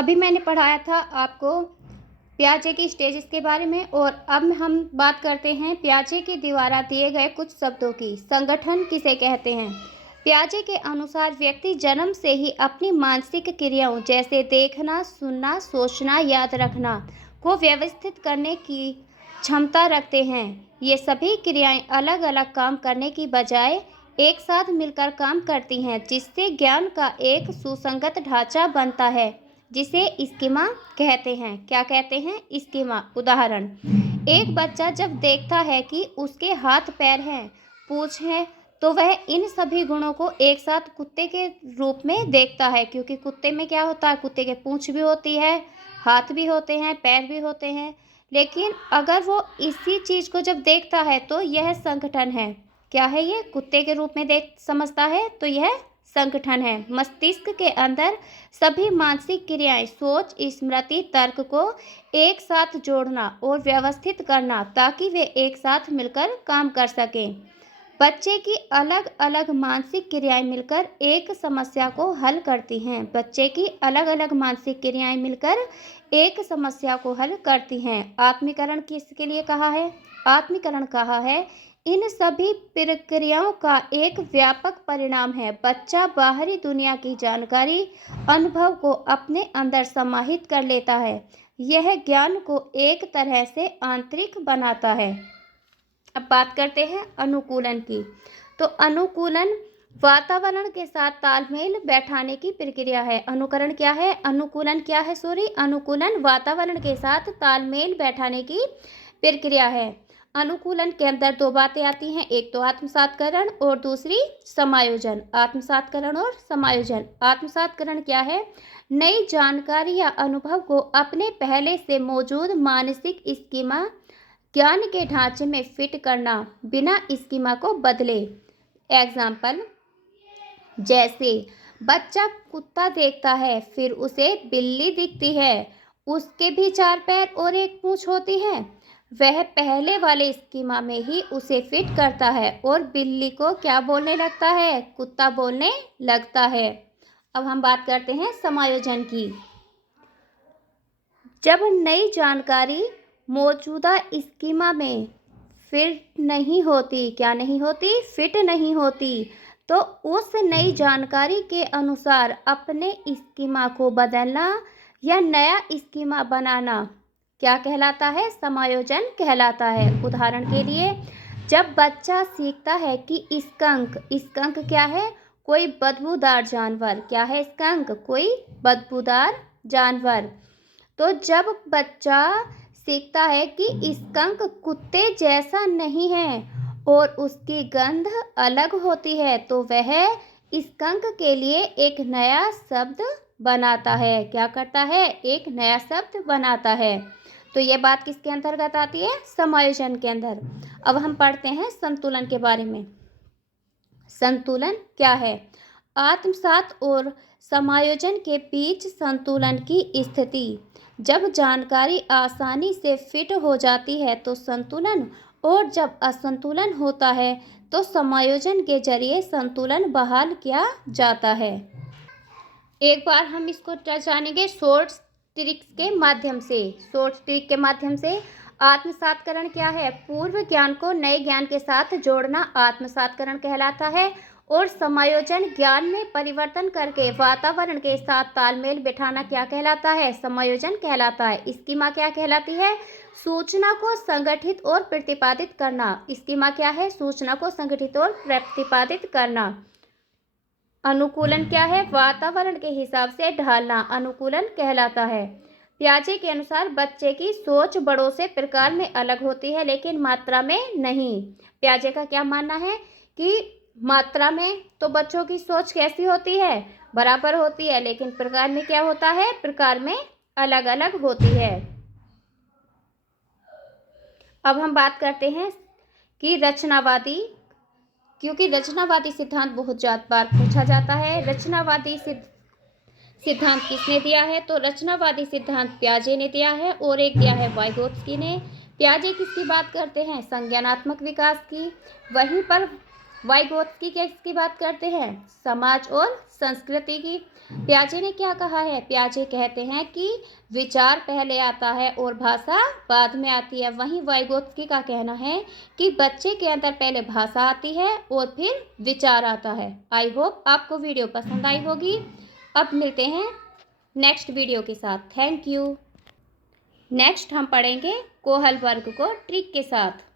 अभी मैंने पढ़ाया था आपको पियाजे की स्टेजेस के बारे में और अब हम बात करते हैं पियाजे के द्वारा दिए गए कुछ शब्दों की। संगठन किसे कहते हैं? पियाजे के अनुसार व्यक्ति जन्म से ही अपनी मानसिक क्रियाओं जैसे देखना, सुनना, सोचना, याद रखना को व्यवस्थित करने की क्षमता रखते हैं। ये सभी क्रियाएं अलग अलग काम करने की बजाय एक साथ मिलकर काम करती हैं, जिससे ज्ञान का एक सुसंगत ढांचा बनता है, जिसे स्कीमा कहते हैं। क्या कहते हैं? स्कीमा। उदाहरण, एक बच्चा जब देखता है कि उसके हाथ पैर हैं, पूंछ है, तो वह इन सभी गुणों को एक साथ कुत्ते के रूप में देखता है, क्योंकि कुत्ते में क्या होता है? कुत्ते के पूंछ भी होती है, हाथ भी होते हैं, पैर भी होते हैं। लेकिन अगर वो इसी चीज़ को जब देखता है तो यह संगठन है। क्या है ये? कुत्ते के रूप में देख समझता है तो यह संगठन है। मस्तिष्क के अंदर सभी मानसिक क्रियाएं, सोच, स्मृति, तर्क को एक साथ जोड़ना और व्यवस्थित करना ताकि वे एक साथ मिलकर काम कर सकें। बच्चे की अलग अलग मानसिक क्रियाएं मिलकर एक समस्या को हल करती हैं। बच्चे की अलग अलग मानसिक क्रियाएं मिलकर एक समस्या को हल करती हैं। आत्मीकरण किसके लिए कहा है? आत्मीकरण कहा है इन सभी प्रक्रियाओं का एक व्यापक परिणाम है। बच्चा बाहरी दुनिया की जानकारी, अनुभव को अपने अंदर समाहित कर लेता है। यह ज्ञान को एक तरह से आंतरिक बनाता है। अब बात करते हैं अनुकूलन की। तो अनुकूलन वातावरण के साथ तालमेल बैठाने की प्रक्रिया है। अनुकरण क्या है? अनुकूलन क्या है? अनुकूलन वातावरण के साथ तालमेल बैठाने की प्रक्रिया है। अनुकूलन के अंदर दो बातें आती हैं, एक तो आत्मसातकरण और दूसरी समायोजन। आत्मसातकरण और समायोजन। आत्मसातकरण क्या है? नई जानकारी या अनुभव को अपने पहले से मौजूद मानसिक स्कीमा, ज्ञान के ढांचे में फिट करना, बिना स्कीमा को बदले। एग्जाम्पल, जैसे बच्चा कुत्ता देखता है, फिर उसे बिल्ली दिखती है, उसके भी 4 पैर और एक पूंछ होती है। वह पहले वाले स्कीमा में ही उसे फिट करता है और बिल्ली को क्या बोलने लगता है? कुत्ता बोलने लगता है। अब हम बात करते हैं समायोजन की। जब नई जानकारी मौजूदा स्कीमा में फिट नहीं होती, क्या नहीं होती? फिट नहीं होती, तो उस नई जानकारी के अनुसार अपने स्कीमा को बदलना या नया स्कीमा बनाना क्या कहलाता है? समायोजन कहलाता है। उदाहरण के लिए, जब बच्चा सीखता है कि स्कंक, स्कंक क्या है? कोई बदबूदार जानवर। क्या है स्कंक? कोई बदबूदार जानवर। तो जब बच्चा सीखता है कि स्कंक कुत्ते जैसा नहीं है और उसकी गंध अलग होती है, तो वह स्कंक के लिए एक नया शब्द बनाता है। क्या करता है? एक नया शब्द बनाता है। तो ये बात किसके अंतर्गत आती है? समायोजन के अंदर। अब हम पढ़ते हैं संतुलन के बारे में। संतुलन क्या है? आत्मसात और समायोजन के बीच संतुलन की स्थिति। जब जानकारी आसानी से फिट हो जाती है तो संतुलन, और जब असंतुलन होता है तो समायोजन के जरिए संतुलन बहाल किया जाता है। एक बार हम इसको जानेंगे शॉर्ट ट्रिक्स के माध्यम से। शॉर्ट ट्रिक के माध्यम से आत्मसातकरण क्या है? पूर्व ज्ञान को नए ज्ञान के साथ जोड़ना आत्मसातकरण कहलाता है। और समायोजन ज्ञान में परिवर्तन करके वातावरण के साथ तालमेल बिठाना क्या कहलाता है? समायोजन कहलाता है। स्कीमा क्या कहलाती है? सूचना को संगठित और प्रतिपादित करना। स्कीमा क्या है? सूचना को संगठित और प्रतिपादित करना। अनुकूलन क्या है? वातावरण के हिसाब से ढालना अनुकूलन कहलाता है। पियाजे के अनुसार बच्चे की सोच बड़ों से प्रकार में अलग होती है, लेकिन मात्रा में नहीं। पियाजे का क्या मानना है कि मात्रा में तो बच्चों की सोच कैसी होती है? बराबर होती है, लेकिन प्रकार में क्या होता है? प्रकार में अलग अलग होती है। अब हम बात करते हैं कि रचनावादी, क्योंकि रचनावादी सिद्धांत बहुत ज़्यादा बार पूछा जाता है। रचनावादी सिद्धांत किसने दिया है? तो रचनावादी सिद्धांत पियाजे ने दिया है और एक दिया है वाइगोत्स्की ने। पियाजे किसकी बात करते हैं? संज्ञानात्मक विकास की। वहीं पर वाइगोत्स्की किसकी बात करते हैं? समाज और संस्कृति की। पियाजे ने क्या कहा है? पियाजे कहते हैं कि विचार पहले आता है और भाषा बाद में आती है। वहीं वाइगोत्स्की का कहना है कि बच्चे के अंदर पहले भाषा आती है और फिर विचार आता है। आई होप आपको वीडियो पसंद आई होगी। अब मिलते हैं नेक्स्ट वीडियो के साथ। Thank you. नेक्स्ट हम पढ़ेंगे कोहल वर्ग को ट्रिक के साथ।